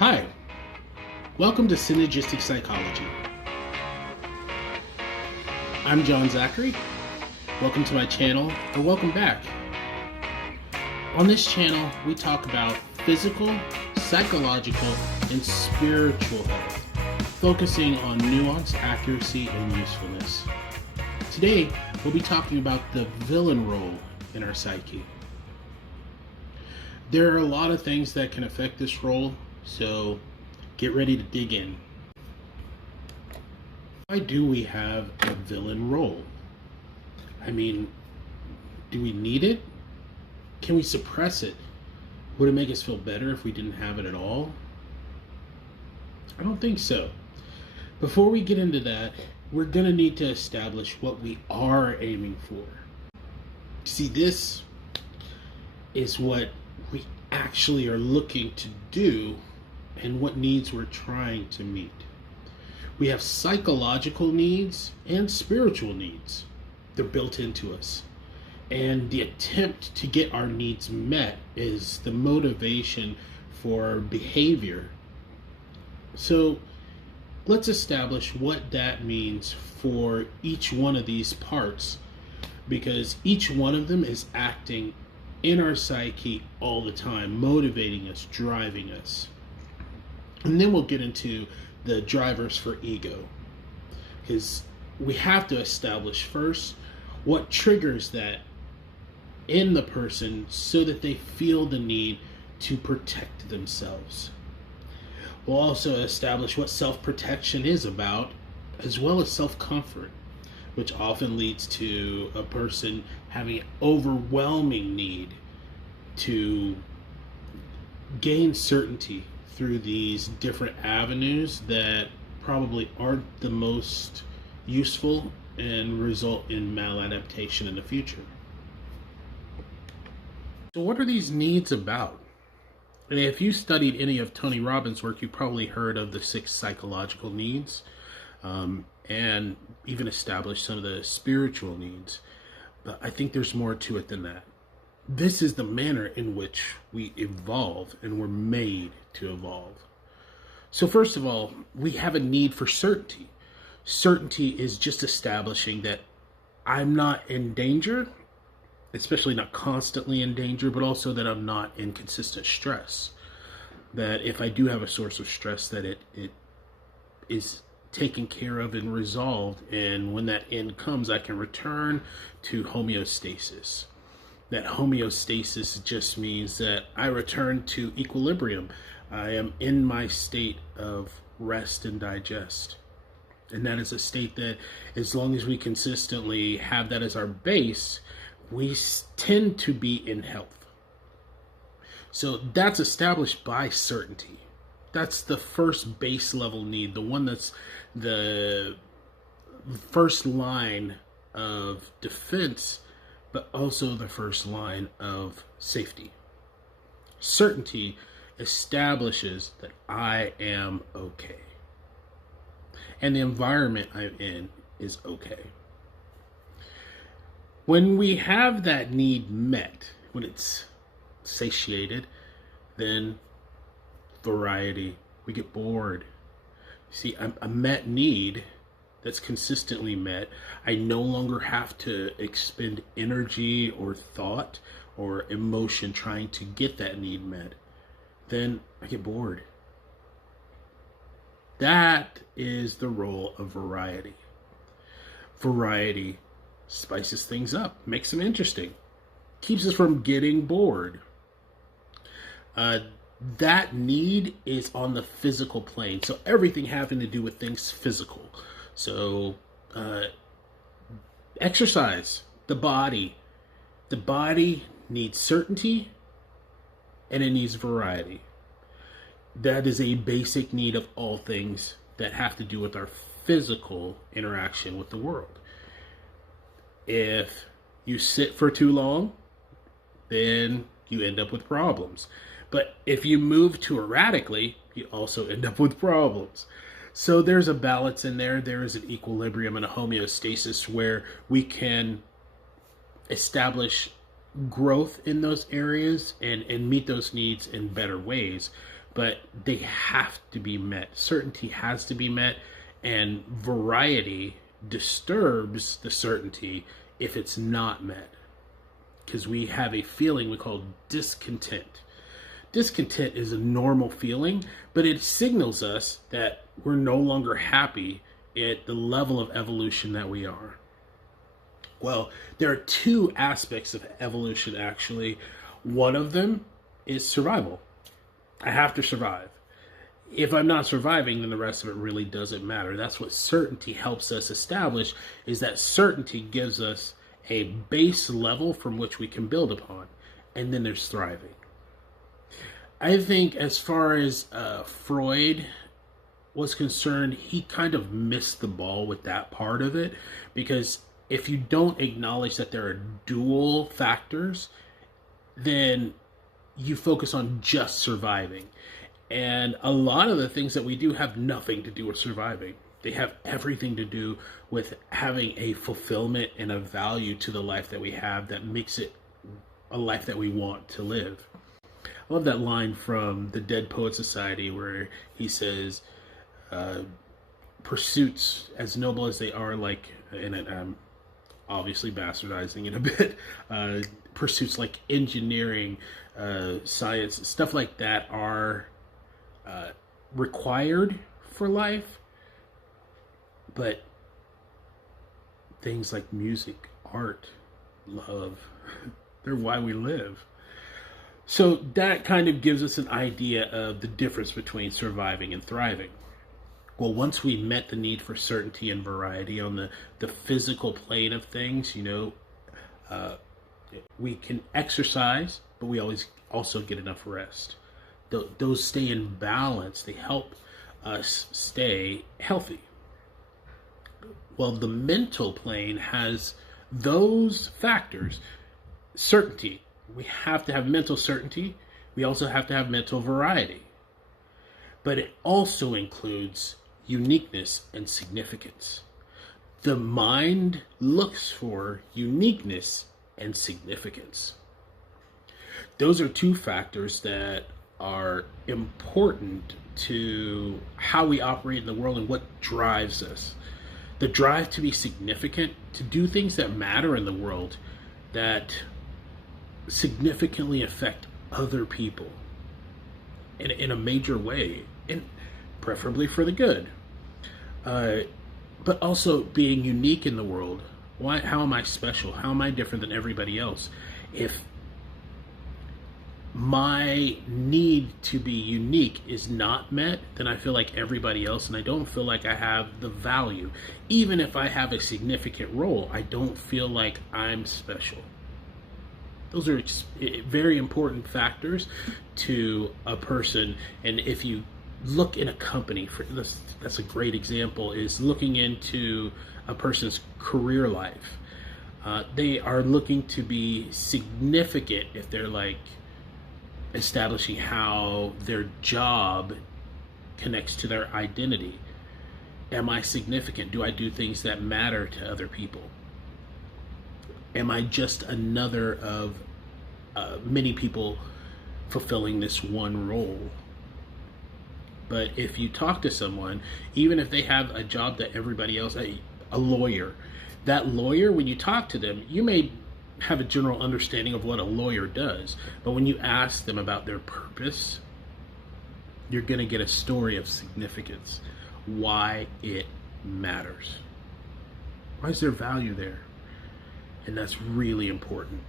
Hi, welcome to Synergistic Psychology. I'm John Zachary. Welcome to my channel, or welcome back. On this channel, we talk about physical, psychological, and spiritual health, focusing on nuance, accuracy, and usefulness. Today, we'll be talking about the villain role in our psyche. There are a lot of things that can affect this role, so get ready to dig in. Why do we have a villain role? I mean, do we need it? Can we suppress it? Would it make us feel better if we didn't have it at all? I don't think so. Before we get into that, we're going to need to establish what we are aiming for. See, this is what we actually are looking to do and what needs we're trying to meet. We have psychological needs and spiritual needs. They're built into us. And the attempt to get our needs met is the motivation for behavior. So let's establish what that means for each one of these parts, because each one of them is acting in our psyche all the time, motivating us, driving us. And then we'll get into the drivers for ego, because we have to establish first what triggers that in the person so that they feel the need to protect themselves. We'll also establish what self-protection is about, as well as self-comfort, which often leads to a person having an overwhelming need to gain certainty through these different avenues that probably aren't the most useful and result in maladaptation in the future. So what are these needs about? And if you studied any of Tony Robbins' work, you probably heard of the 6 psychological needs, and even established some of the spiritual needs. But I think there's more to it than that. This is the manner in which we evolve, and we're made to evolve. So first of all, we have a need for certainty. Certainty is just establishing that I'm not in danger, especially not constantly in danger, but also that I'm not in consistent stress. That if I do have a source of stress, that it is taken care of and resolved, and when that end comes, I can return to homeostasis. That homeostasis just means that I return to equilibrium. I am in my state of rest and digest. And that is a state that, as long as we consistently have that as our base, we tend to be in health. So that's established by certainty. That's the first base level need, the one that's the first line of defense, but also the first line of safety. Certainty establishes that I am okay, and the environment I'm in is okay. When we have that need met, when it's satiated, then variety, we get bored. See, a met need that's consistently met, I no longer have to expend energy or thought or emotion trying to get that need met. Then I get bored. That is the role of variety. Variety spices things up, makes them interesting, keeps us from getting bored. That need is on the physical plane. So everything having to do with things physical. So exercise, the body needs certainty, and it needs variety. That is a basic need of all things that have to do with our physical interaction with the world. If you sit for too long, then you end up with problems. But if you move too erratically, you also end up with problems. So there's a balance in there. There is an equilibrium and a homeostasis where we can establish growth in those areas and meet those needs in better ways but they have to be met. Certainty has to be met, and variety disturbs the certainty if it's not met, because we have a feeling we call discontent. Discontent is a normal feeling, but it signals us that we're no longer happy at the level of evolution that we are. Well, there are two aspects of evolution, actually. One of them is survival. I have to survive. If I'm not surviving, then the rest of it really doesn't matter. That's what certainty helps us establish, is that certainty gives us a base level from which we can build upon. And then there's thriving. I think as far as Freud was concerned, he kind of missed the ball with that part of it, because if you don't acknowledge that there are dual factors, then you focus on just surviving. And a lot of the things that we do have nothing to do with surviving. They have everything to do with having a fulfillment and a value to the life that we have that makes it a life that we want to live. I love that line from the Dead Poet Society where he says, pursuits as noble as they are, like, and I'm obviously bastardizing it a bit, pursuits like engineering, science, stuff like that are required for life, but things like music, art, love, they're why we live. So that kind of gives us an idea of the difference between surviving and thriving. Well, once we met the need for certainty and variety on the physical plane of things, we can exercise, but we always also get enough rest. Those stay in balance. They help us stay healthy. Well, the mental plane has those factors. Certainty. We have to have mental certainty. We also have to have mental variety. But it also includes uniqueness and significance. The mind looks for uniqueness and significance. Those are two factors that are important to how we operate in the world and what drives us. The drive to be significant, to do things that matter in the world, that significantly affect other people in a major way, and preferably for the good. But also being unique in the world. How am I special? How am I different than everybody else? If my need to be unique is not met, then I feel like everybody else, and I don't feel like I have the value. Even if I have a significant role, I don't feel like I'm special. Those are very important factors to a person. And if you look in a company, that's a great example, is looking into a person's career life. They are looking to be significant if they're like establishing how their job connects to their identity. Am I significant? Do I do things that matter to other people? Am I just another of many people fulfilling this one role? But if you talk to someone, even if they have a job that everybody else, a lawyer, that lawyer, when you talk to them, you may have a general understanding of what a lawyer does, but when you ask them about their purpose, you're going to get a story of significance, why it matters. Why is there value there? And that's really important.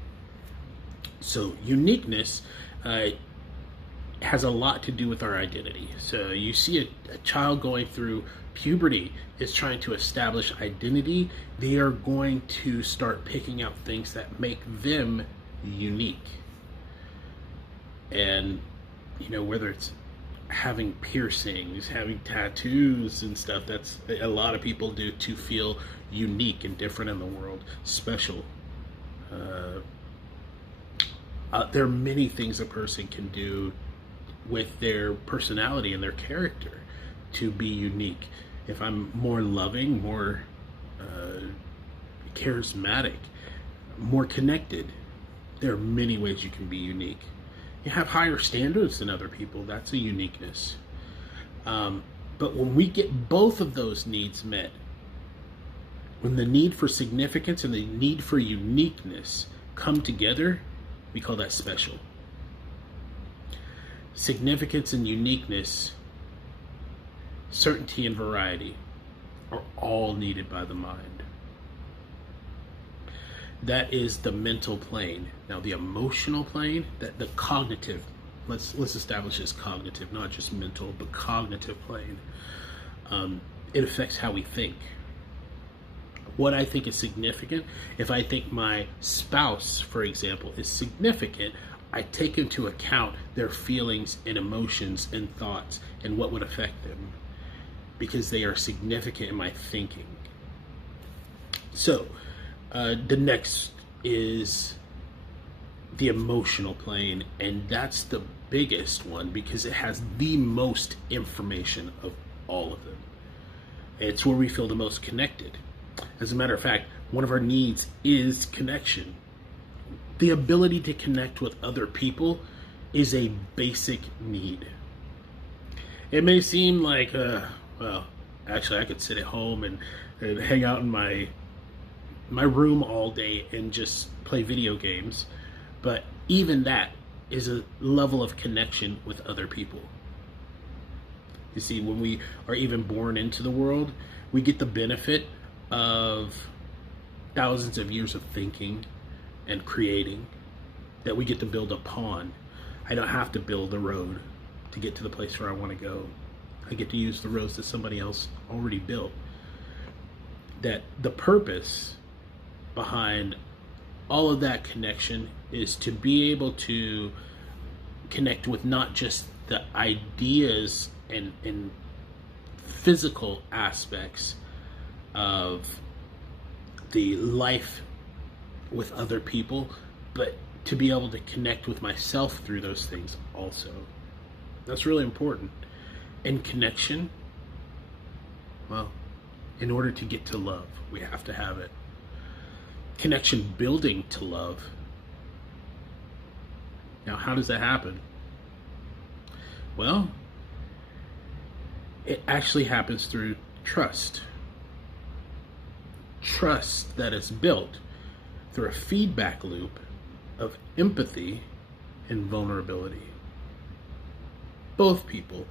So uniqueness has a lot to do with our identity. So you see a child going through puberty is trying to establish identity. They are going to start picking out things that make them unique. And, whether it's having piercings, having tattoos and stuff, that's a lot of people do to feel unique and different in the world, special. There are many things a person can do with their personality and their character to be unique. If I'm more loving, more charismatic, more connected, there are many ways you can be unique. You have higher standards than other people. That's a uniqueness. But when we get both of those needs met, when the need for significance and the need for uniqueness come together, we call that special. Significance and uniqueness, certainty and variety are all needed by the mind. That is the mental plane. Now the emotional plane, the cognitive, let's establish as cognitive, not just mental, but cognitive plane. It affects how we think. What I think is significant, if I think my spouse, for example, is significant, I take into account their feelings and emotions and thoughts and what would affect them, because they are significant in my thinking. So, the next is the emotional plane, and that's the biggest one because it has the most information of all of them. It's where we feel the most connected. As a matter of fact, one of our needs is connection. The ability to connect with other people is a basic need. It may seem like, well, actually I could sit at home and hang out in my room all day and just play video games, but even that is a level of connection with other people. You see, when we are even born into the world, we get the benefit of thousands of years of thinking and creating that we get to build upon. I don't have to build a road to get to the place where I want to go. I get to use the roads that somebody else already built. That the purpose behind all of that connection is to be able to connect with not just the ideas and physical aspects of the life with other people, but to be able to connect with myself through those things also. That's really important. And connection, well, in order to get to love, we have to have it. Connection building to love. Now, how does that happen? Well, it actually happens through trust. Trust that is built through a feedback loop of empathy and vulnerability. Both people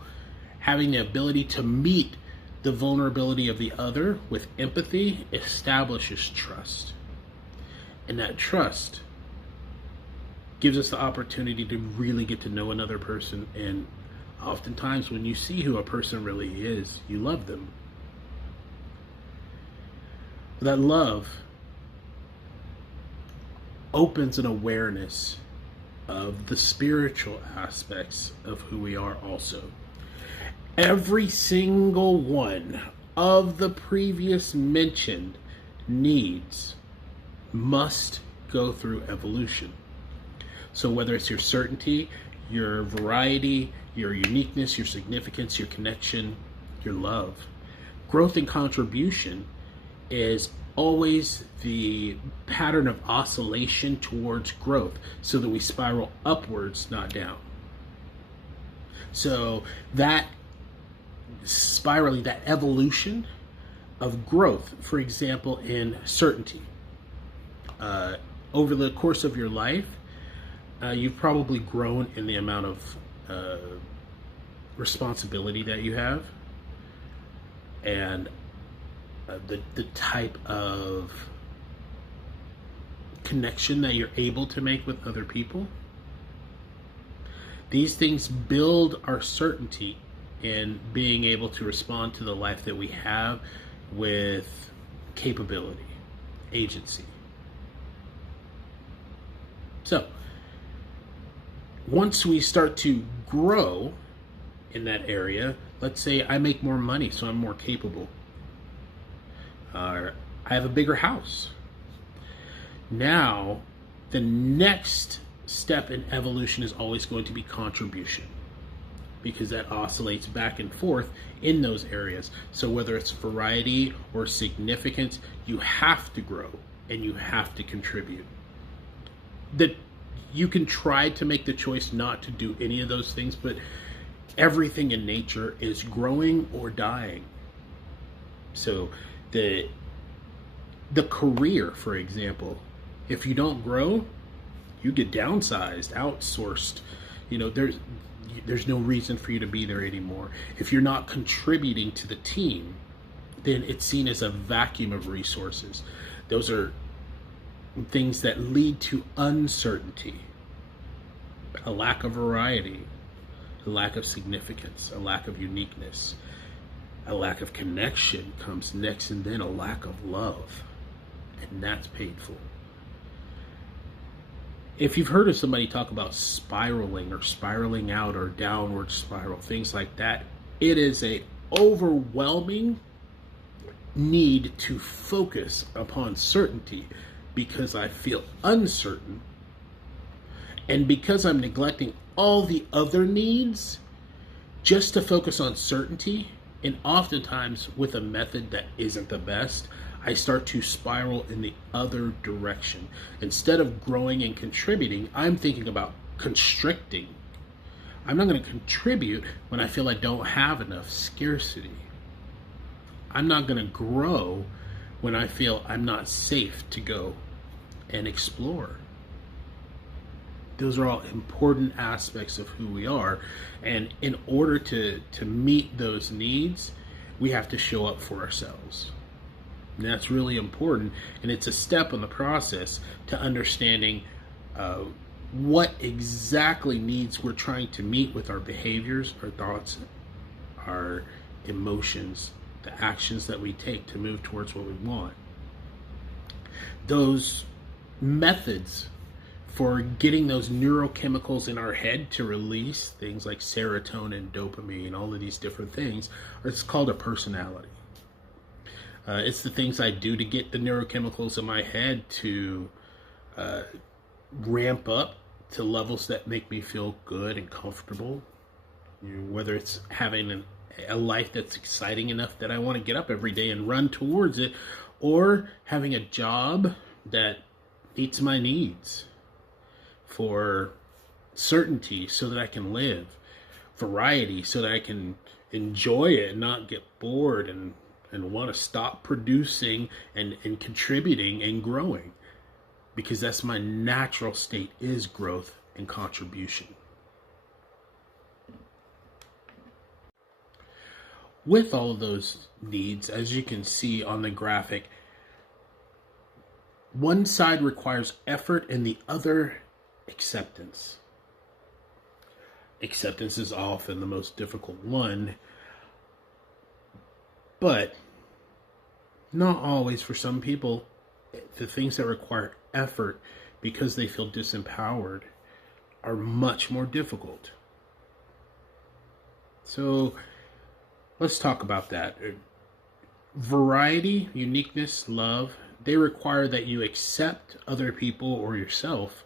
having the ability to meet the vulnerability of the other with empathy establishes trust. And that trust gives us the opportunity to really get to know another person. And oftentimes when you see who a person really is, you love them. That love opens an awareness of the spiritual aspects of who we are also. Every single one of the previous mentioned needs must go through evolution. So whether it's your certainty, your variety, your uniqueness, your significance, your connection, your love, growth and contribution is always the pattern of oscillation towards growth so that we spiral upwards, not down. So that spiraling, that evolution of growth, for example, in certainty, over the course of your life, you've probably grown in the amount of responsibility that you have and the type of connection that you're able to make with other people. These things build our certainty in being able to respond to the life that we have with capability, agency. So, once we start to grow in that area, let's say I make more money, so I'm more capable. I have a bigger house. Now, the next step in evolution is always going to be contribution, because that oscillates back and forth in those areas. So whether it's variety or significance, you have to grow and you have to contribute. The You can try to make the choice not to do any of those things, but everything in nature is growing or dying. So the career, for example, if you don't grow, you get downsized, outsourced. There's no reason for you to be there anymore. If you're not contributing to the team, then it's seen as a vacuum of resources. Those are things that lead to uncertainty, a lack of variety, a lack of significance, a lack of uniqueness, a lack of connection comes next, and then a lack of love. And that's painful. If you've heard of somebody talk about spiraling or spiraling out or downward spiral, things like that, it is a overwhelming need to focus upon certainty because I feel uncertain, and because I'm neglecting all the other needs just to focus on certainty, and oftentimes with a method that isn't the best, I start to spiral in the other direction. Instead of growing and contributing, I'm thinking about constricting. I'm not going to contribute when I feel I don't have enough scarcity. I'm not going to grow when I feel I'm not safe to go and explore. Those are all important aspects of who we are. And in order to meet those needs, we have to show up for ourselves. And that's really important. And it's a step in the process to understanding what exactly needs we're trying to meet with our behaviors, our thoughts, our emotions, the actions that we take to move towards what we want. Those methods for getting those neurochemicals in our head to release things like serotonin, dopamine, all of these different things, it's called a personality. It's the things I do to get the neurochemicals in my head to ramp up to levels that make me feel good and comfortable. Whether it's having a life that's exciting enough that I want to get up every day and run towards it, or having a job that meets my needs, for certainty so that I can live, variety so that I can enjoy it and not get bored and want to stop producing and contributing and growing, because that's my natural state, is growth and contribution. With all of those needs, as you can see on the graphic, one side requires effort and the other acceptance. Acceptance is often the most difficult one, but not always. For some people, the things that require effort because they feel disempowered are much more difficult. So let's talk about that. Variety, uniqueness, love, they require that you accept other people or yourself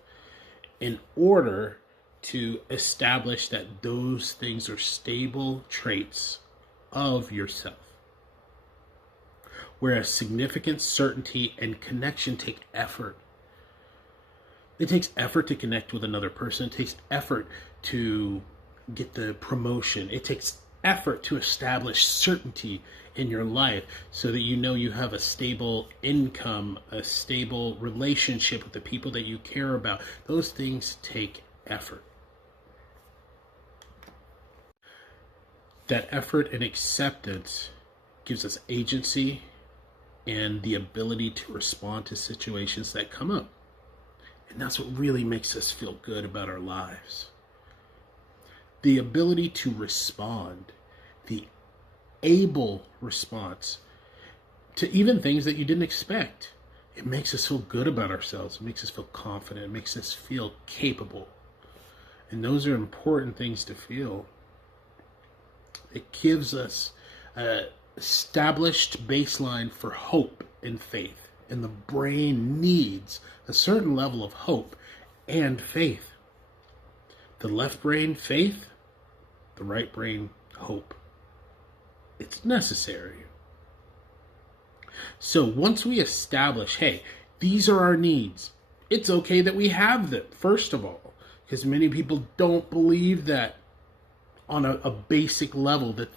in order to establish that those things are stable traits of yourself. Whereas significance, certainty, and connection take effort. It takes effort to connect with another person. It takes effort to get the promotion. It takes effort to establish certainty in your life so that you know you have a stable income, a stable relationship with the people that you care about. Those things take effort. That effort and acceptance gives us agency and the ability to respond to situations that come up. And that's what really makes us feel good about our lives. The ability to respond, the able response to even things that you didn't expect. It makes us feel good about ourselves. It makes us feel confident. It makes us feel capable. And those are important things to feel. It gives us an established baseline for hope and faith. And the brain needs a certain level of hope and faith. The left brain, faith. The right brain, hope. It's necessary. So once we establish, hey, these are our needs, It's okay that we have them, first of all, because many people don't believe that on a basic level that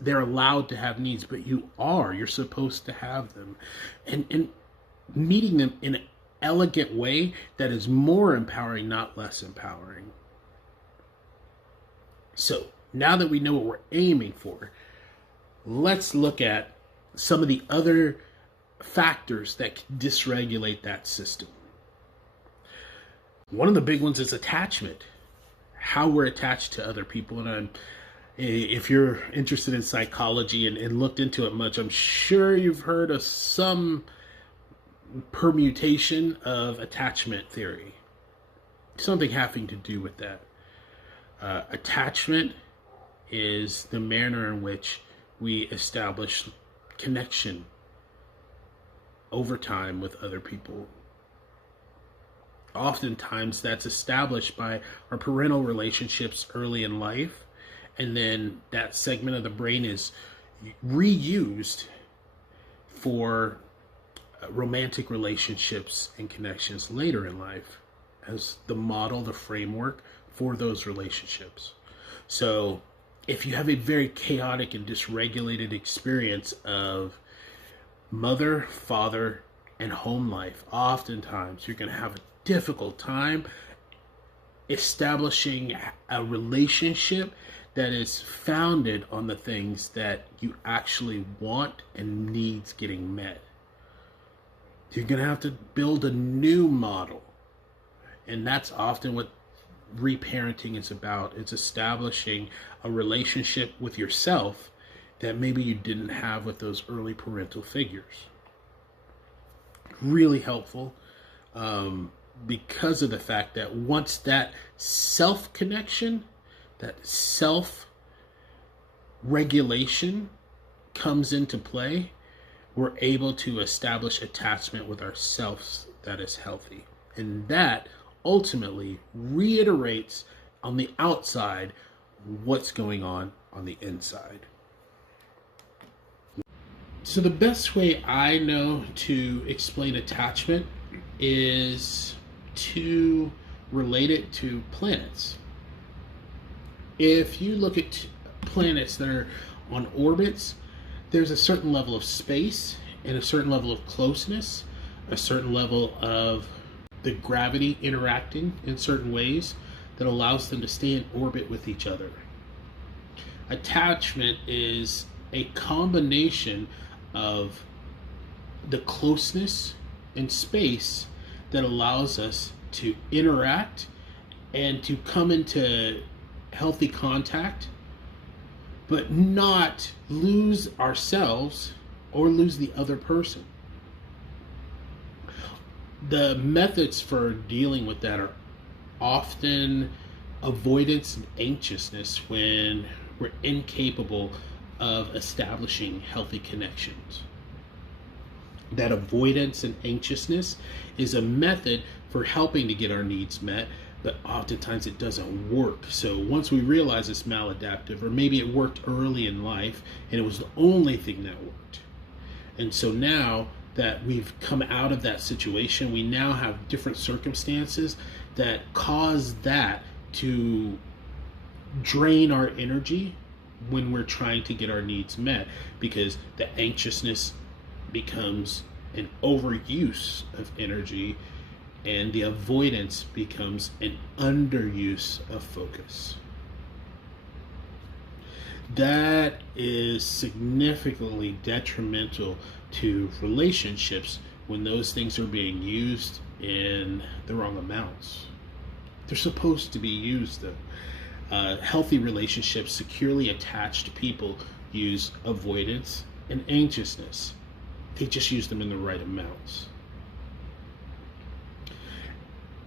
they're allowed to have needs, but you're supposed to have them, and meeting them in an elegant way that is more empowering, not less empowering. So now that we know what we're aiming for, let's look at some of the other factors that can dysregulate that system. One of the big ones is attachment, how we're attached to other people. And if you're interested in psychology and looked into it much, I'm sure you've heard of some permutation of attachment theory, something having to do with that. Attachment is the manner in which we establish connection over time with other people. Oftentimes that's established by our parental relationships early in life, and then that segment of the brain is reused for romantic relationships and connections later in life as the model, the framework for those relationships. So if you have a very chaotic and dysregulated experience of mother, father, and home life, oftentimes you're going to have a difficult time establishing a relationship that is founded on the things that you actually want and needs getting met. You're going to have to build a new model. And that's often what reparenting is about. It's establishing a relationship with yourself that maybe you didn't have with those early parental figures. Really helpful. Because of the fact that once that self-connection, that self-regulation comes into play, we're able to establish attachment with ourselves that is healthy. And that ultimately reiterates on the outside what's going on the inside. So the best way I know to explain attachment is to relate it to planets. If you look at planets that are on orbits, there's a certain level of space and a certain level of closeness, a certain level of the gravity interacting in certain ways that allows them to stay in orbit with each other. Attachment is a combination of the closeness and space that allows us to interact and to come into healthy contact, but not lose ourselves or lose the other person. The methods for dealing with that are often avoidance and anxiousness when we're incapable of establishing healthy connections. That avoidance and anxiousness is a method for helping to get our needs met, but oftentimes it doesn't work. So once we realize it's maladaptive, or maybe it worked early in life and it was the only thing that worked. And so now that we've come out of that situation, we now have different circumstances that cause that to drain our energy when we're trying to get our needs met, because the anxiousness becomes an overuse of energy and the avoidance becomes an underuse of focus. That is significantly detrimental to relationships when those things are being used in the wrong amounts. They're supposed to be used though. Healthy relationships, securely attached people use avoidance and anxiousness. They just use them in the right amounts.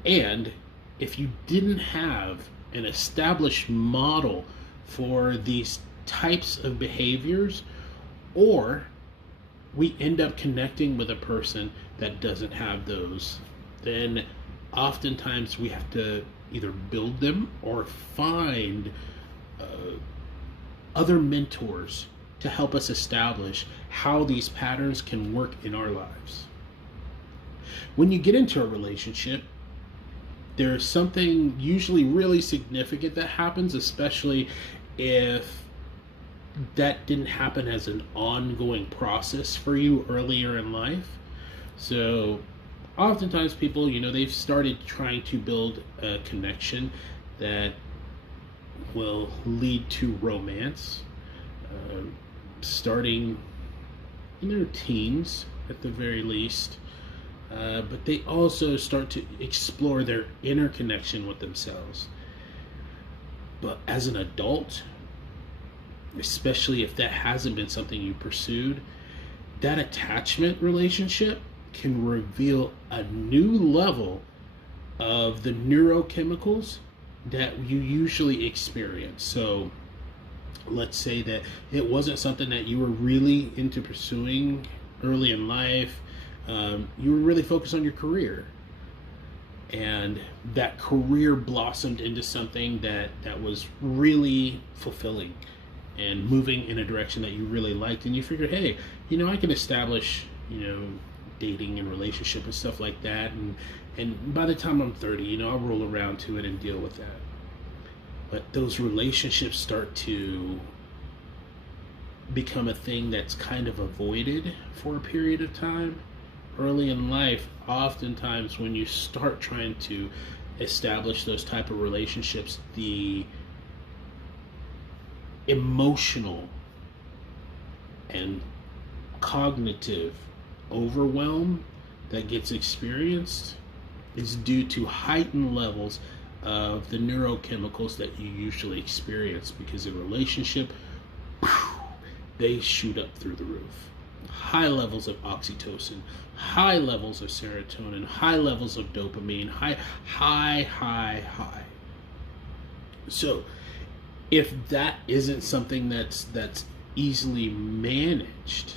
And if you didn't have an established model for these types of behaviors, or we end up connecting with a person that doesn't have those, then oftentimes we have to either build them or find other mentors to help us establish how these patterns can work in our lives. When you get into a relationship, there's something usually really significant that happens, especially if that didn't happen as an ongoing process for you earlier in life. So oftentimes people, they've started trying to build a connection that will lead to romance, starting in their teens at the very least. But they also start to explore their inner connection with themselves. But as an adult, especially if that hasn't been something you pursued, that attachment relationship can reveal a new level of the neurochemicals that you usually experience. So let's say that it wasn't something that you were really into pursuing early in life. You were really focused on your career, and that career blossomed into something that was really fulfilling and moving in a direction that you really liked, and you figured, hey, I can establish dating and relationship and stuff like that, and by the time I'm 30, I'll roll around to it and deal with that. But those relationships start to become a thing that's kind of avoided for a period of time early in life. Oftentimes when you start trying to establish those type of relationships, the emotional and cognitive overwhelm that gets experienced is due to heightened levels of the neurochemicals that you usually experience, because in relationship, they shoot up through the roof. High levels of oxytocin, high levels of serotonin, high levels of dopamine, high. So if that isn't something that's easily managed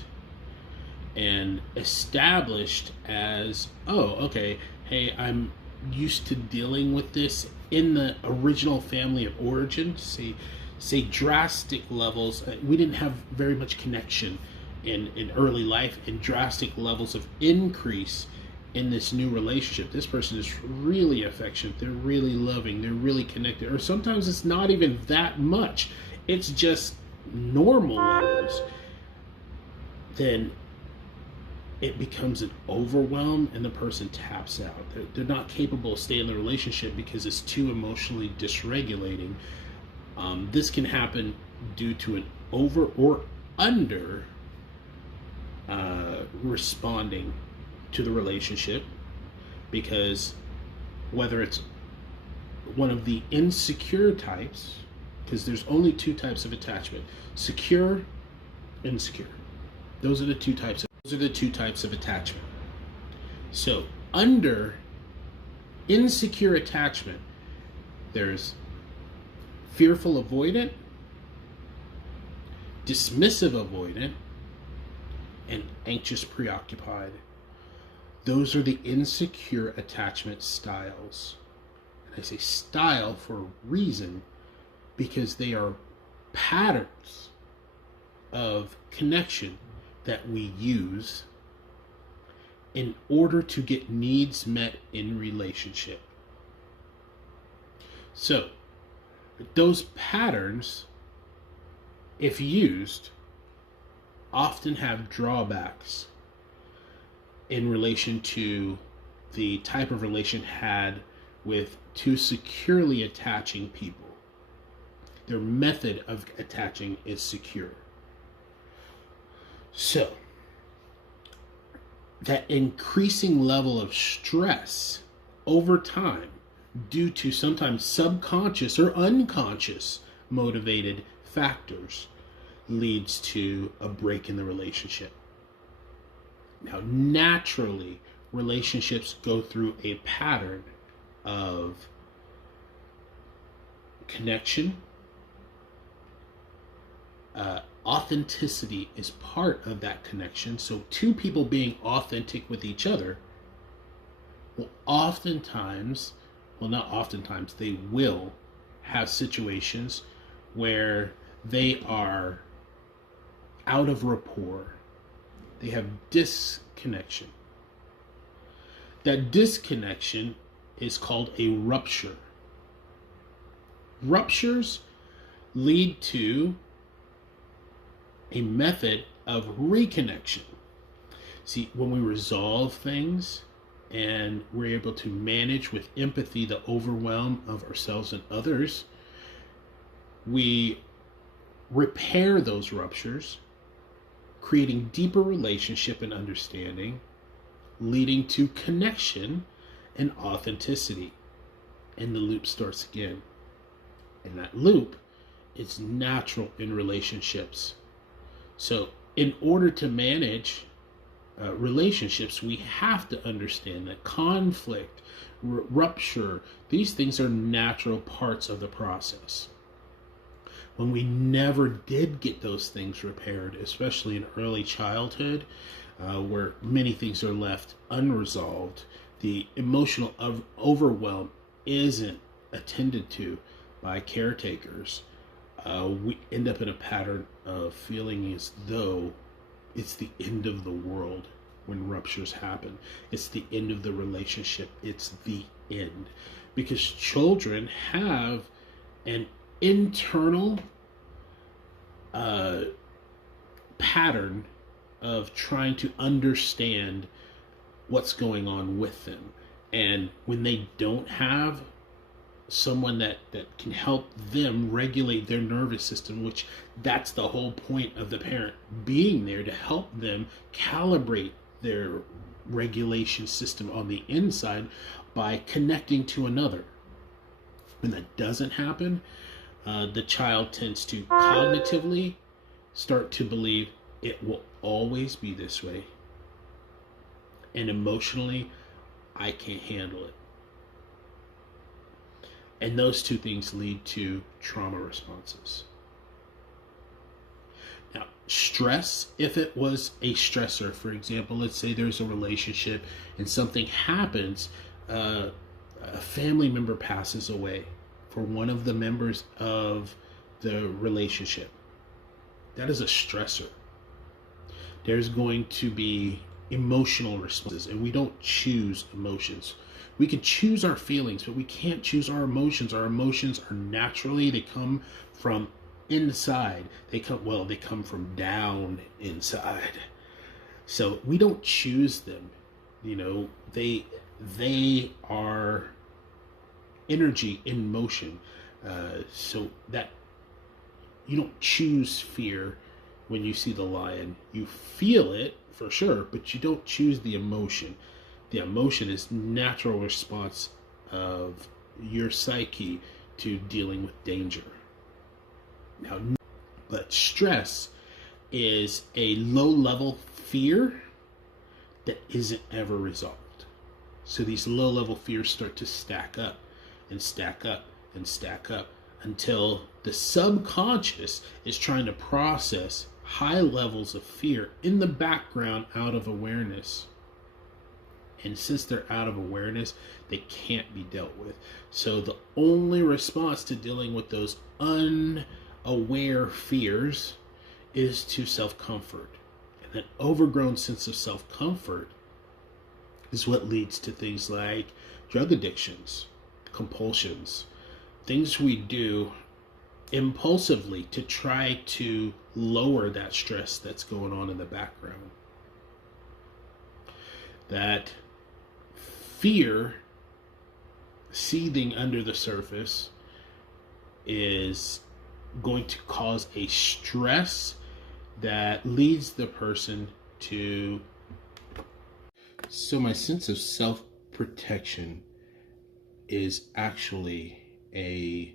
and established as, oh, okay, hey, I'm used to dealing with this in the original family of origin, say drastic levels, we didn't have very much connection in early life, and drastic levels of increase in this new relationship. This person is really affectionate, they're really loving, they're really connected, or sometimes it's not even that much, it's just normal levels. Then it becomes an overwhelm and the person taps out. They're not capable of staying in the relationship because it's too emotionally dysregulating. This can happen due to an over or under responding to the relationship, because whether it's one of the insecure types, because there's only two types of attachment: secure, insecure. Those are the two types of attachment. So under insecure attachment, there's fearful avoidant, dismissive avoidant, and anxious preoccupied. Those are the insecure attachment styles. And I say style for a reason, because they are patterns of connection that we use in order to get needs met in relationship. So those patterns, if used, often have drawbacks in relation to the type of relation had with two securely attaching people. Their method of attaching is secure. So that increasing level of stress over time, due to sometimes subconscious or unconscious motivated factors, leads to a break in the relationship. Now, naturally, relationships go through a pattern of connection. Authenticity is part of that connection. So two people being authentic with each other will oftentimes, well, not oftentimes, they will have situations where they are out of rapport. They have disconnection. That disconnection is called a rupture. Ruptures lead to a method of reconnection. See, when we resolve things and we're able to manage with empathy the overwhelm of ourselves and others, we repair those ruptures, creating deeper relationship and understanding, leading to connection and authenticity. And the loop starts again. And that loop is natural in relationships. So in order to manage relationships, we have to understand that conflict, rupture, these things are natural parts of the process. When we never did get those things repaired, especially in early childhood, where many things are left unresolved, the emotional overwhelm isn't attended to by caretakers, we end up in a pattern of feeling as though it's the end of the world when ruptures happen. It's the end of the relationship. It's the end. Because children have an internal pattern of trying to understand what's going on with them. And when they don't have someone that can help them regulate their nervous system, which that's the whole point of the parent being there, to help them calibrate their regulation system on the inside by connecting to another. When that doesn't happen, the child tends to cognitively start to believe it will always be this way, and emotionally I can't handle it. And those two things lead to trauma responses. Now, stress, if it was a stressor, for example, let's say there's a relationship and something happens, a family member passes away for one of the members of the relationship. That is a stressor. There's going to be emotional responses, and we don't choose emotions. We can choose our feelings, but we can't choose our emotions. Our emotions are naturally, they come from inside. They come from down inside. So we don't choose them. You know, they are energy in motion. So that you don't choose fear when you see the lion. You feel it for sure, but you don't choose the emotion. The emotion is natural response of your psyche to dealing with danger. Now, but stress is a low-level fear that isn't ever resolved. So these low-level fears start to stack up and stack up and stack up until the subconscious is trying to process high levels of fear in the background out of awareness. And since they're out of awareness, they can't be dealt with. So the only response to dealing with those unaware fears is to self-comfort. And that overgrown sense of self-comfort is what leads to things like drug addictions, compulsions, things we do impulsively to try to lower that stress that's going on in the background. That fear seething under the surface is going to cause a stress that leads the person to... So my sense of self-protection is actually a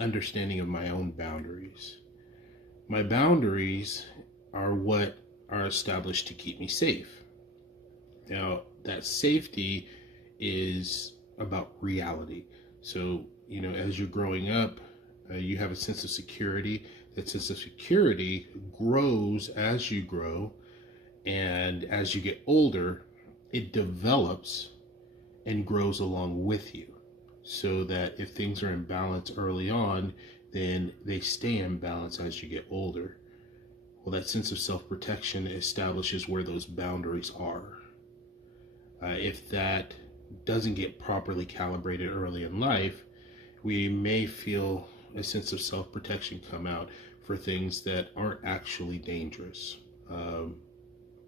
understanding of my own boundaries. My boundaries are what are established to keep me safe. Now, that safety is about reality. So, you know, as you're growing up, you have a sense of security. That sense of security grows as you grow, and as you get older, it develops and grows along with you, so that if things are in balance early on, then they stay in balance as you get older. Well, that sense of self-protection establishes where those boundaries are. If that doesn't get properly calibrated early in life, we may feel a sense of self-protection come out for things that aren't actually dangerous.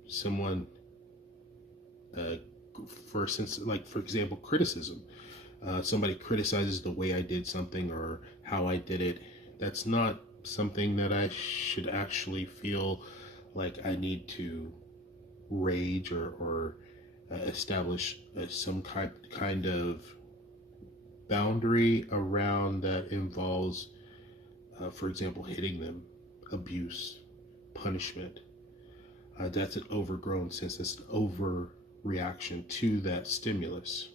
Someone, for instance, like for example, criticism. Somebody criticizes the way I did something or how I did it. That's not something that I should actually feel like I need to rage or establish some kind of boundary around that involves, for example, hitting them, abuse, punishment. That's an overgrown sense. That's an overreaction to that stimulus.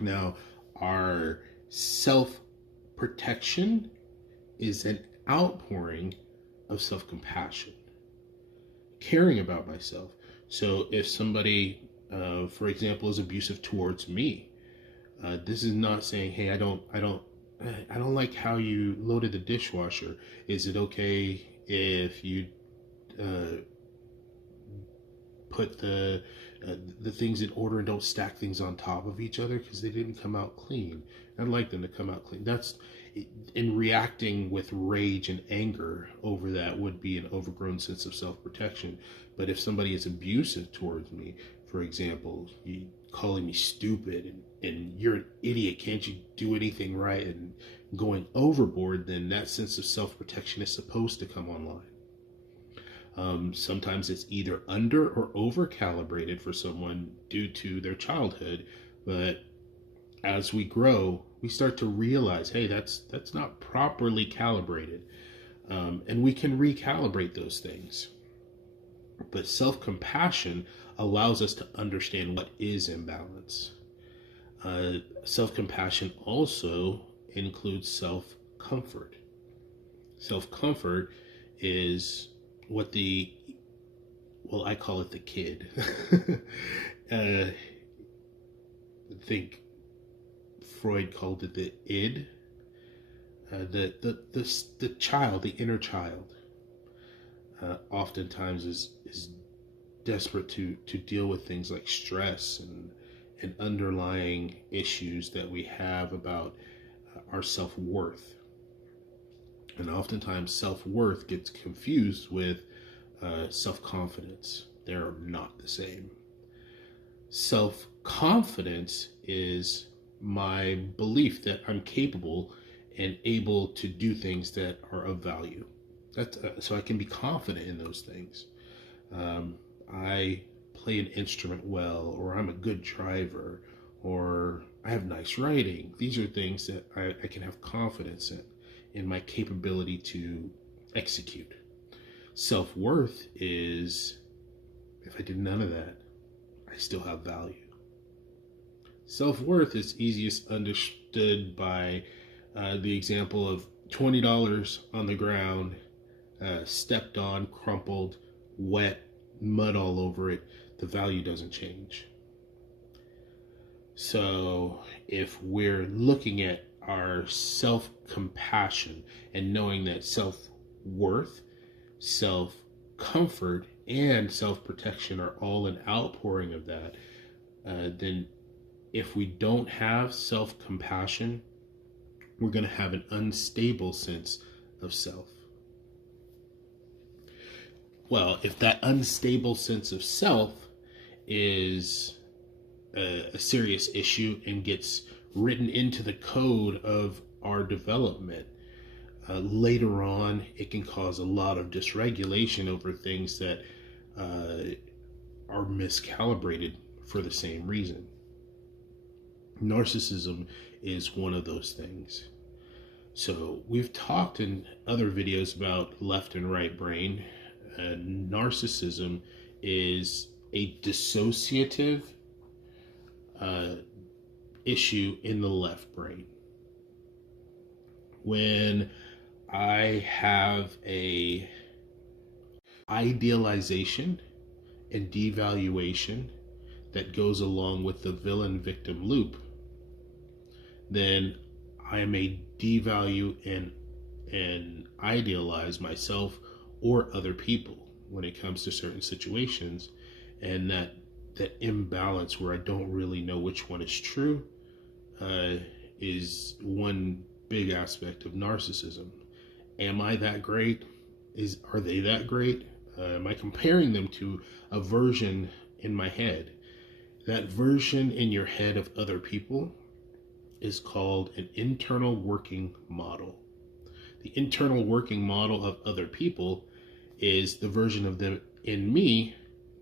Now, our self-protection is an outpouring of self-compassion, caring about myself. So if somebody, for example, is abusive towards me, this is not saying, "Hey, I don't like how you loaded the dishwasher. Is it okay if you put the things in order and don't stack things on top of each other because they didn't come out clean? I'd like them to come out clean." That's in reacting with rage and anger over that would be an overgrown sense of self-protection. But if somebody is abusive towards me, for example, you calling me stupid and you're an idiot, can't you do anything right, and going overboard, then that sense of self-protection is supposed to come online. Sometimes it's either under or over calibrated for someone due to their childhood, but as we grow, we start to realize, hey, that's not properly calibrated, and we can recalibrate those things. But self-compassion allows us to understand what is imbalance. Self-compassion also includes self-comfort. Self-comfort is what I call it the kid. I think Freud called it the id, the child, the inner child. Oftentimes is desperate to deal with things like stress and underlying issues that we have about our self-worth. And oftentimes self-worth gets confused with self-confidence. They're not the same. Self-confidence is my belief that I'm capable and able to do things that are of value. So I can be confident in those things. I play an instrument well, or I'm a good driver, or I have nice writing. These are things that I can have confidence in my capability to execute. Self-worth is, if I did none of that, I still have value. Self-worth is easiest understood by the example of $20 on the ground, stepped on, crumpled, wet, mud all over it. The value doesn't change. So if we're looking at our self-compassion and knowing that self-worth, self-comfort, and self-protection are all an outpouring of that, then if we don't have self-compassion, we're going to have an unstable sense of self. Well, if that unstable sense of self is a serious issue and gets written into the code of our development, later on it can cause a lot of dysregulation over things that are miscalibrated for the same reason. Narcissism is one of those things. So we've talked in other videos about left and right brain. Narcissism is a dissociative issue in the left brain. When I have a idealization and devaluation that goes along with the villain-victim loop, then I may devalue and idealize myself or other people when it comes to certain situations, and that that imbalance where I don't really know which one is true is one big aspect of narcissism. Am I that great? Are they that great? Am I comparing them to a version in my head? That version in your head of other people is called an internal working model. The internal working model of other people is the version of them in me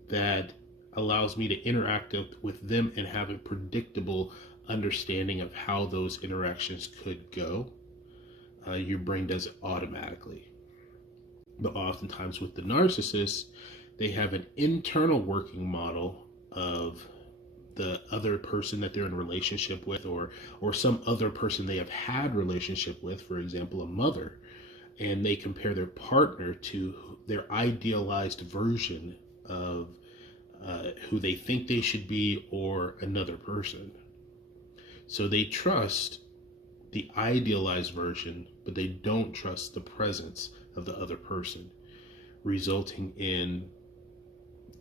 that allows me to interact with them and have a predictable understanding of how those interactions could go. Your brain does it automatically. But oftentimes with the narcissist, they have an internal working model of the other person that they're in relationship with, or some other person they have had relationship with, for example, a mother, and they compare their partner to their idealized version of who they think they should be, or another person. So they trust the idealized version, but they don't trust the presence of the other person, resulting in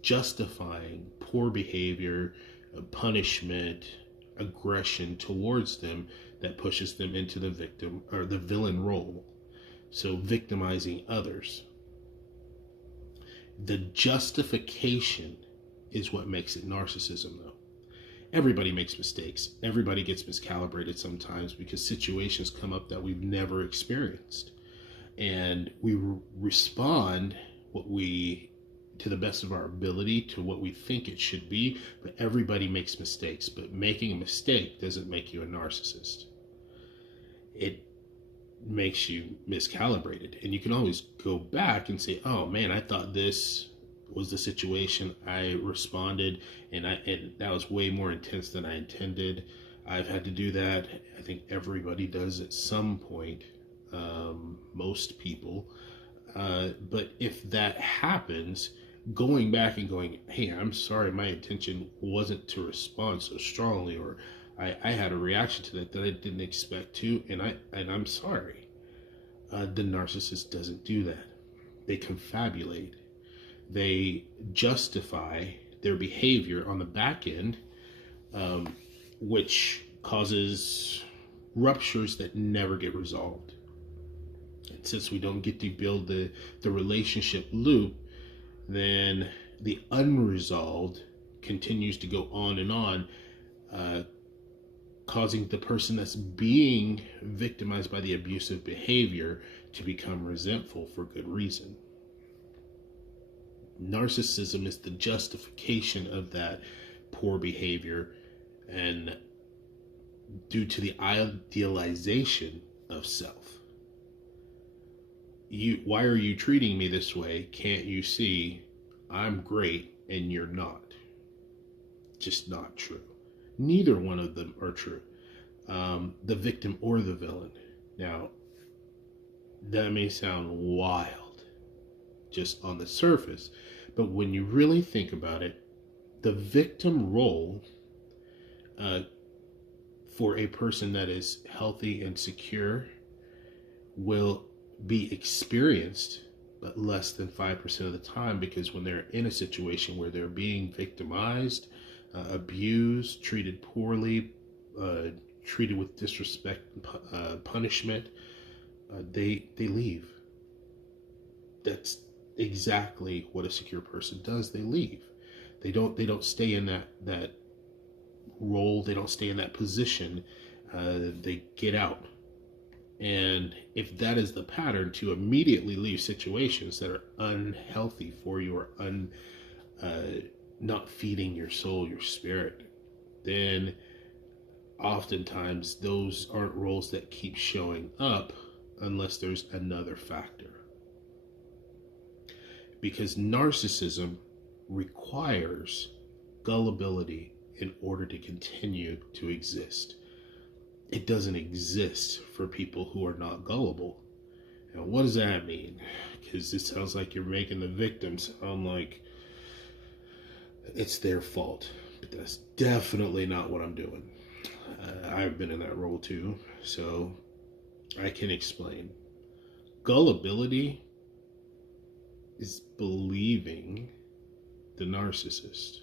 justifying poor behavior, punishment, aggression towards them that pushes them into the victim or the villain role. So victimizing others. The justification is what makes it narcissism, though. Everybody makes mistakes. Everybody gets miscalibrated sometimes because situations come up that we've never experienced. And we respond to the best of our ability to what we think it should be, but everybody makes mistakes. But making a mistake doesn't make you a narcissist. It makes you miscalibrated. And you can always go back and say, oh man, I thought this was the situation. I responded and that was way more intense than I intended. I've had to do that. I think everybody does at some point, most people. But if that happens, going back and going, hey, I'm sorry, my intention wasn't to respond so strongly, or I had a reaction to that I didn't expect to, and I'm sorry. The narcissist doesn't do that. They confabulate. They justify their behavior on the back end, which causes ruptures that never get resolved. And since we don't get to build the relationship loop, then the unresolved continues to go on and on, causing the person that's being victimized by the abusive behavior to become resentful for good reason. Narcissism is the justification of that poor behavior, and due to the idealization of self. Why are you treating me this way? Can't you see I'm great and you're not? Just not true. Neither one of them are true. The victim or the villain. Now, that may sound wild just on the surface, but when you really think about it, the victim role for a person that is healthy and secure will be experienced, but less than 5% of the time, because when they're in a situation where they're being victimized, abused, treated poorly, treated with disrespect, punishment, they leave. That's exactly what a secure person does. They leave. They don't stay in that role. They don't stay in that position. They get out. And if that is the pattern, to immediately leave situations that are unhealthy for you, or not feeding your soul, your spirit, then oftentimes those aren't roles that keep showing up unless there's another factor. Because narcissism requires gullibility in order to continue to exist. It doesn't exist for people who are not gullible. Now, what does that mean? Because it sounds like you're making the victim sound like it's their fault. But that's definitely not what I'm doing. I've been in that role too, so I can explain. Gullibility is believing the narcissist.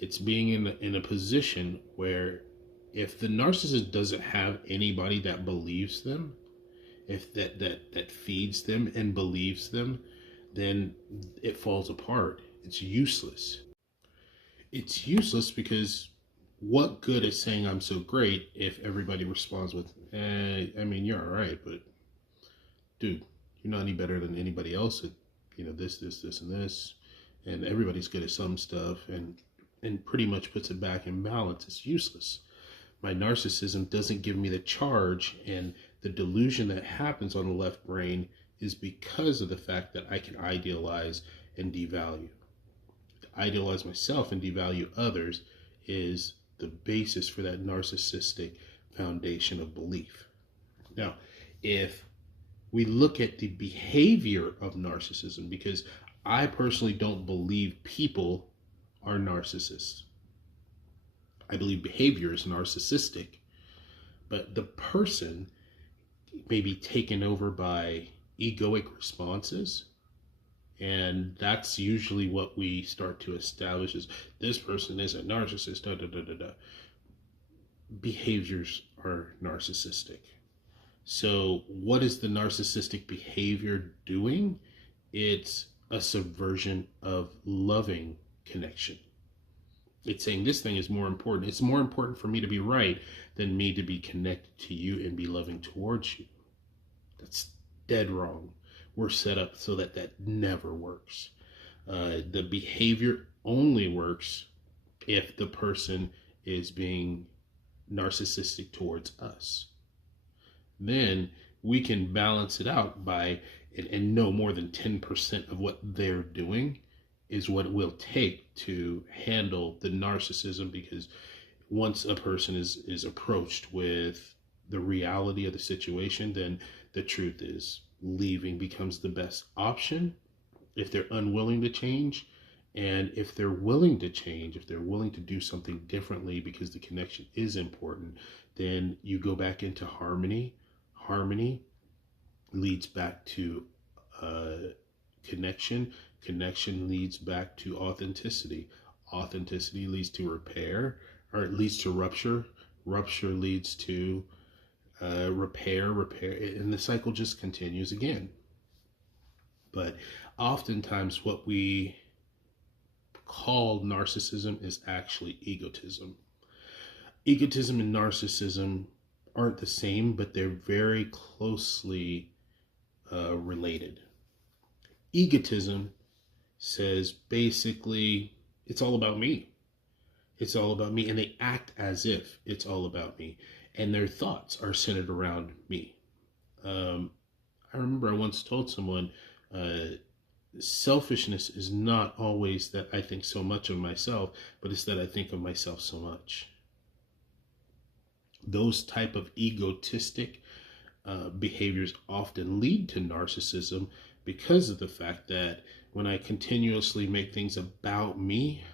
It's being in a position where if the narcissist doesn't have anybody that believes them, if that feeds them and believes them, then it falls apart. It's useless. It's useless because what good is saying I'm so great if everybody responds with, I mean, you're all right, but dude, you're not any better than anybody else at, this, and this, and everybody's good at some stuff, and pretty much puts it back in balance. It's useless. My narcissism doesn't give me the charge, and the delusion that happens on the left brain is because of the fact that I can idealize and devalue. To idealize myself and devalue others is the basis for that narcissistic foundation of belief. Now, if we look at the behavior of narcissism, because I personally don't believe people are narcissists. I believe behavior is narcissistic, but the person may be taken over by egoic responses, and that's usually what we start to establish is this person is a narcissist, da da da da da. Behaviors are narcissistic. So what is the narcissistic behavior doing? It's a subversion of loving connection. It's saying this thing is more important. It's more important for me to be right than me to be connected to you and be loving towards you. That's dead wrong. We're set up so that never works. The behavior only works if the person is being narcissistic towards us. Then we can balance it out by, and know more than 10% of what they're doing is what it will take to handle the narcissism, because once a person is approached with the reality of the situation, then the truth is leaving becomes the best option if they're unwilling to change. And if they're willing to change, if they're willing to do something differently because the connection is important, then you go back into harmony. Harmony leads back to connection. Connection leads back to authenticity. Authenticity leads to repair, or it leads to rupture. Rupture leads to repair, and the cycle just continues again. But oftentimes what we call narcissism is actually egotism. Egotism and narcissism aren't the same, but they're very closely related. Egotism says basically it's all about me. It's all about me, and they act as if it's all about me, and their thoughts are centered around me. I remember I once told someone, selfishness is not always that I think so much of myself, but it's that I think of myself so much. Those type of egotistic behaviors often lead to narcissism because of the fact that when I continuously make things about me,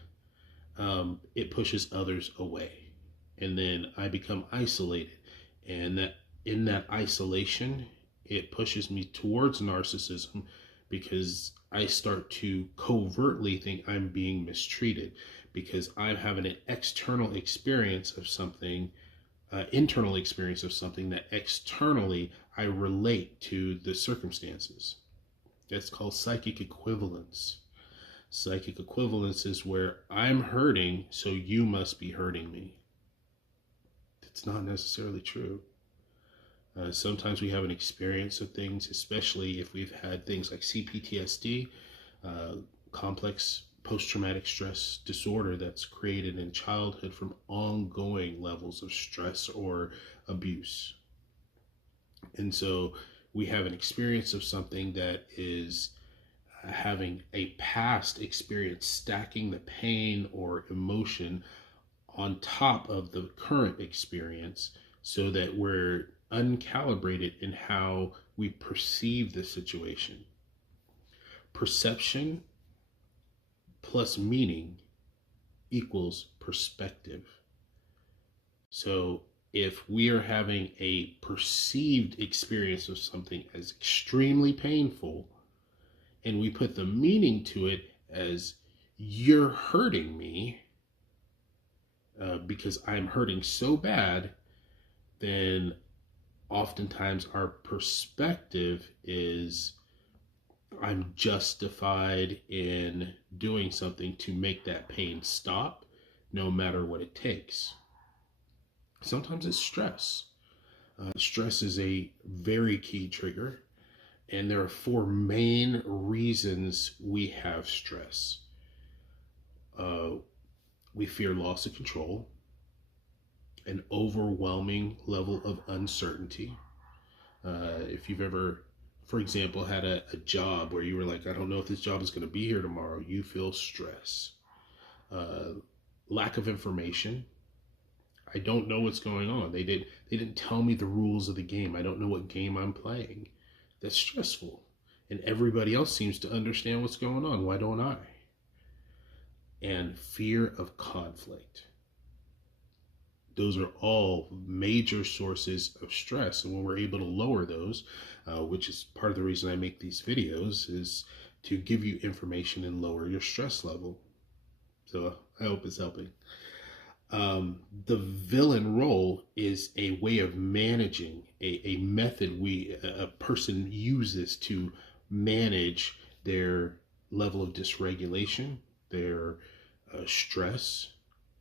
it pushes others away, and then I become isolated, and that in that isolation, it pushes me towards narcissism because I start to covertly think I'm being mistreated because I'm having an external experience of something, internal experience of something that externally I relate to the circumstances. That's called psychic equivalence. Psychic equivalence is where I'm hurting, so you must be hurting me. It's not necessarily true. Sometimes we have an experience of things, especially if we've had things like CPTSD, complex post-traumatic stress disorder that's created in childhood from ongoing levels of stress or abuse. And so we have an experience of something that is having a past experience, stacking the pain or emotion on top of the current experience so that we're uncalibrated in how we perceive the situation. Perception plus meaning equals perspective. So if we are having a perceived experience of something as extremely painful, and we put the meaning to it as you're hurting me, because I'm hurting so bad, then oftentimes our perspective is I'm justified in doing something to make that pain stop, no matter what it takes. Sometimes it's stress. Stress is a very key trigger, and there are four main reasons we have stress. We fear loss of control, an overwhelming level of uncertainty. If you've ever, for example, had a job where you were like, I don't know if this job is going to be here tomorrow, you feel stress. Lack of information. I don't know what's going on. They didn't tell me the rules of the game. I don't know what game I'm playing. That's stressful. And everybody else seems to understand what's going on. Why don't I? And fear of conflict. Those are all major sources of stress. And when we're able to lower those, which is part of the reason I make these videos, is to give you information and lower your stress level. So I hope it's helping. The villain role is a way of managing, a method a person uses to manage their level of dysregulation, their stress.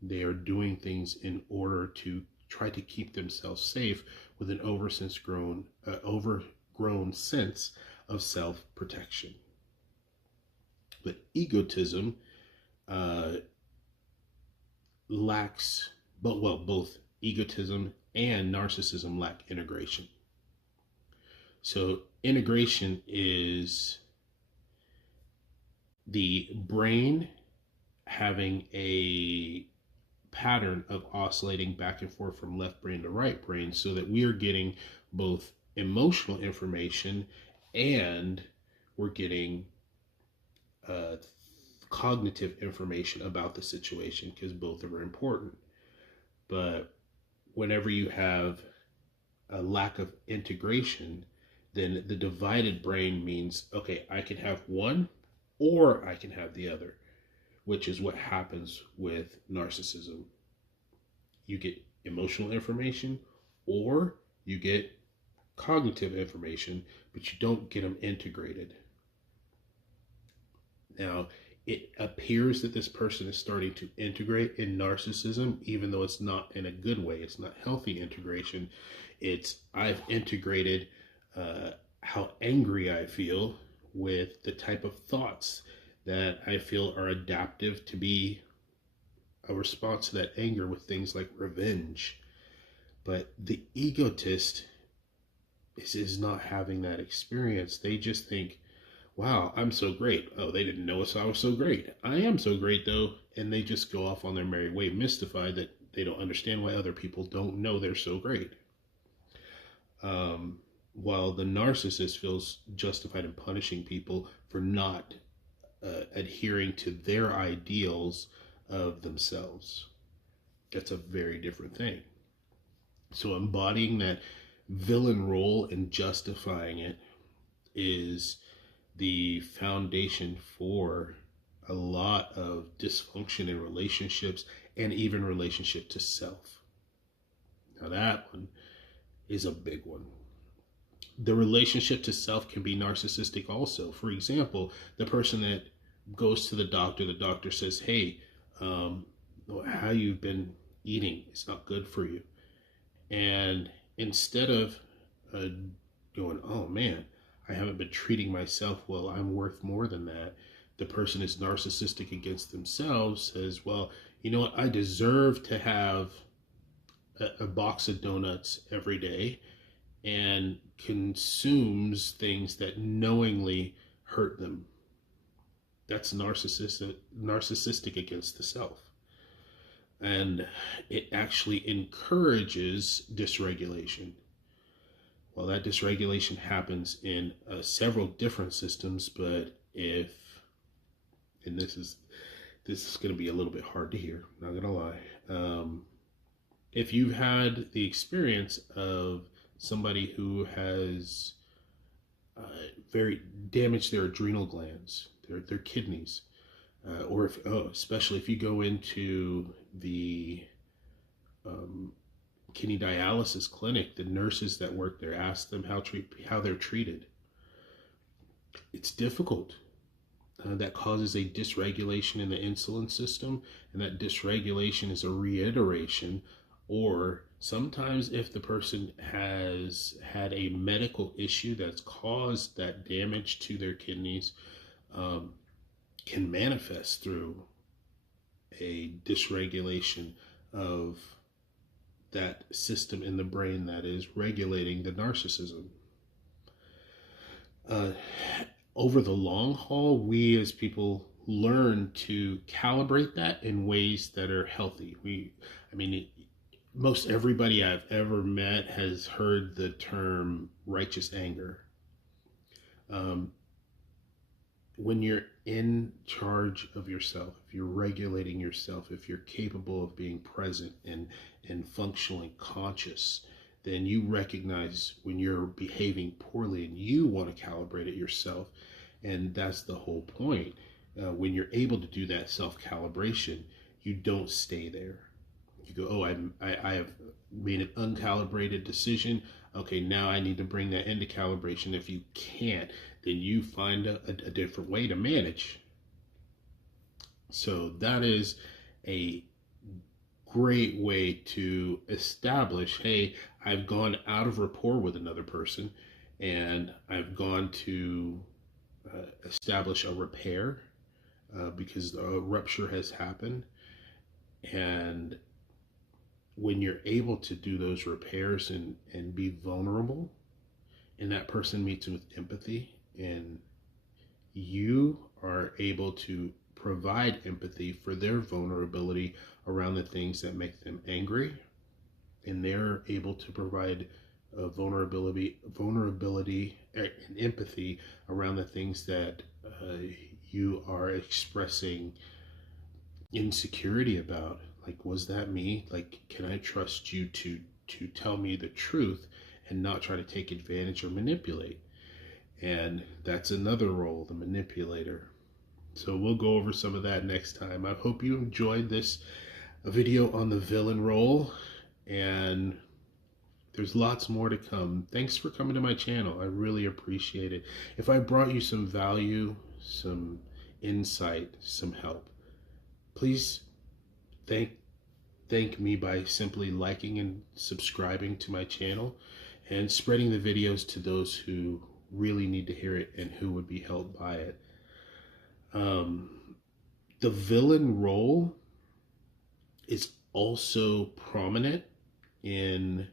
They are doing things in order to try to keep themselves safe with an overgrown sense of self-protection. But egotism lacks, both egotism and narcissism lack integration. So integration is the brain having a pattern of oscillating back and forth from left brain to right brain, so that we are getting both emotional information and we're getting cognitive information about the situation, because both are important. But whenever you have a lack of integration, then the divided brain means, okay, I can have one or I can have the other, which is what happens with narcissism. You get emotional information or you get cognitive information, but you don't get them integrated. Now, it appears that this person is starting to integrate in narcissism, even though it's not in a good way. It's not healthy integration. It's, I've integrated how angry I feel with the type of thoughts that I feel are adaptive to be a response to that anger, with things like revenge. But the egotist is not having that experience. They just think, wow, I'm so great. Oh, they didn't know I was so great. I am so great, though. And they just go off on their merry way, mystified that they don't understand why other people don't know they're so great. While the narcissist feels justified in punishing people for not adhering to their ideals of themselves. That's a very different thing. So embodying that villain role and justifying it is the foundation for a lot of dysfunction in relationships, and even relationship to self. Now that one is a big one. The relationship to self can be narcissistic also. For example, the person that goes to the doctor says, hey, how you've been eating, it's not good for you. And instead of going, oh man, I haven't been treating myself well, I'm worth more than that, the person is narcissistic against themselves, says, well, you know what, I deserve to have a box of donuts every day, and consumes things that knowingly hurt them. That's narcissistic against the self. And it actually encourages dysregulation. Well, that dysregulation happens in several different systems, but and this is going to be a little bit hard to hear, not going to lie. If you've had the experience of somebody who has very damaged their adrenal glands, their kidneys, or especially if you go into the kidney dialysis clinic, the nurses that work there, ask them how they're treated. It's difficult. That causes a dysregulation in the insulin system, and that dysregulation is a reiteration, or sometimes if the person has had a medical issue that's caused that damage to their kidneys, can manifest through a dysregulation of that system in the brain that is regulating the narcissism. Over the long haul, we as people learn to calibrate that in ways that are healthy. Most everybody I've ever met has heard the term righteous anger. When you're in charge of yourself, if you're regulating yourself, if you're capable of being present and functionally conscious, then you recognize when you're behaving poorly and you want to calibrate it yourself. And that's the whole point. When you're able to do that self-calibration, you don't stay there. You go, oh, I have made an uncalibrated decision. Okay, now I need to bring that into calibration. If you can't, then you find a different way to manage. So that is a great way to establish, hey, I've gone out of rapport with another person, and I've gone to establish a repair because a rupture has happened. And when you're able to do those repairs and be vulnerable, and that person meets with empathy, and you are able to provide empathy for their vulnerability around the things that make them angry, and they're able to provide vulnerability and empathy around the things that you are expressing insecurity about. Like, was that me? Like, can I trust you to tell me the truth and not try to take advantage or manipulate? And that's another role, the manipulator. So we'll go over some of that next time. I hope you enjoyed this video on the villain role, and there's lots more to come. Thanks for coming to my channel. I really appreciate it. If I brought you some value, some insight, some help, please thank me by simply liking and subscribing to my channel and spreading the videos to those who really need to hear it and who would be helped by it. The villain role is also prominent in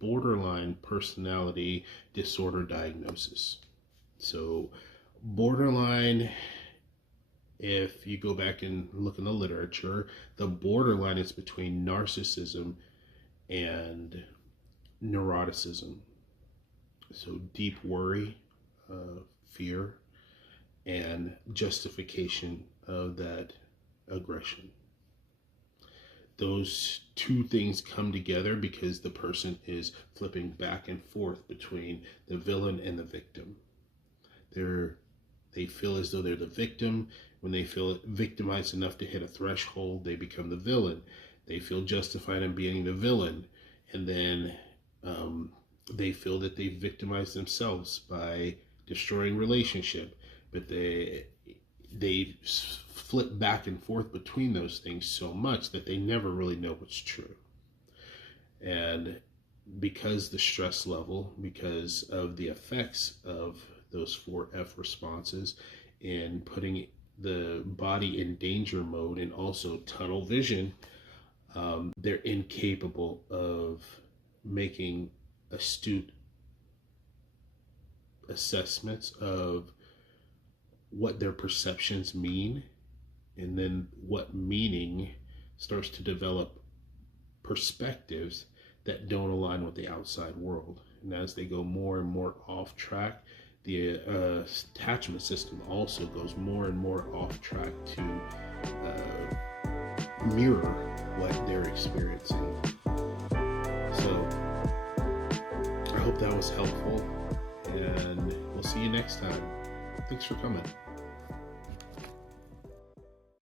borderline personality disorder diagnosis. So borderline, if you go back and look in the literature, the borderline is between narcissism and neuroticism. So deep worry, fear, and justification of that aggression. Those two things come together because the person is flipping back and forth between the villain and the victim. They feel as though they're the victim. When they feel victimized enough to hit a threshold, they become the villain. They feel justified in being the villain. And then they feel that they victimized themselves by destroying relationship. But they flip back and forth between those things so much that they never really know what's true. And because the stress level, because of the effects of those 4F responses and putting the body in danger mode and also tunnel vision, they're incapable of making astute assessments of what their perceptions mean, and then what meaning starts to develop perspectives that don't align with the outside world. And as they go more and more off track, the attachment system also goes more and more off track to mirror what they're experiencing. So I hope that was helpful, and we'll see you next time. Thanks for coming.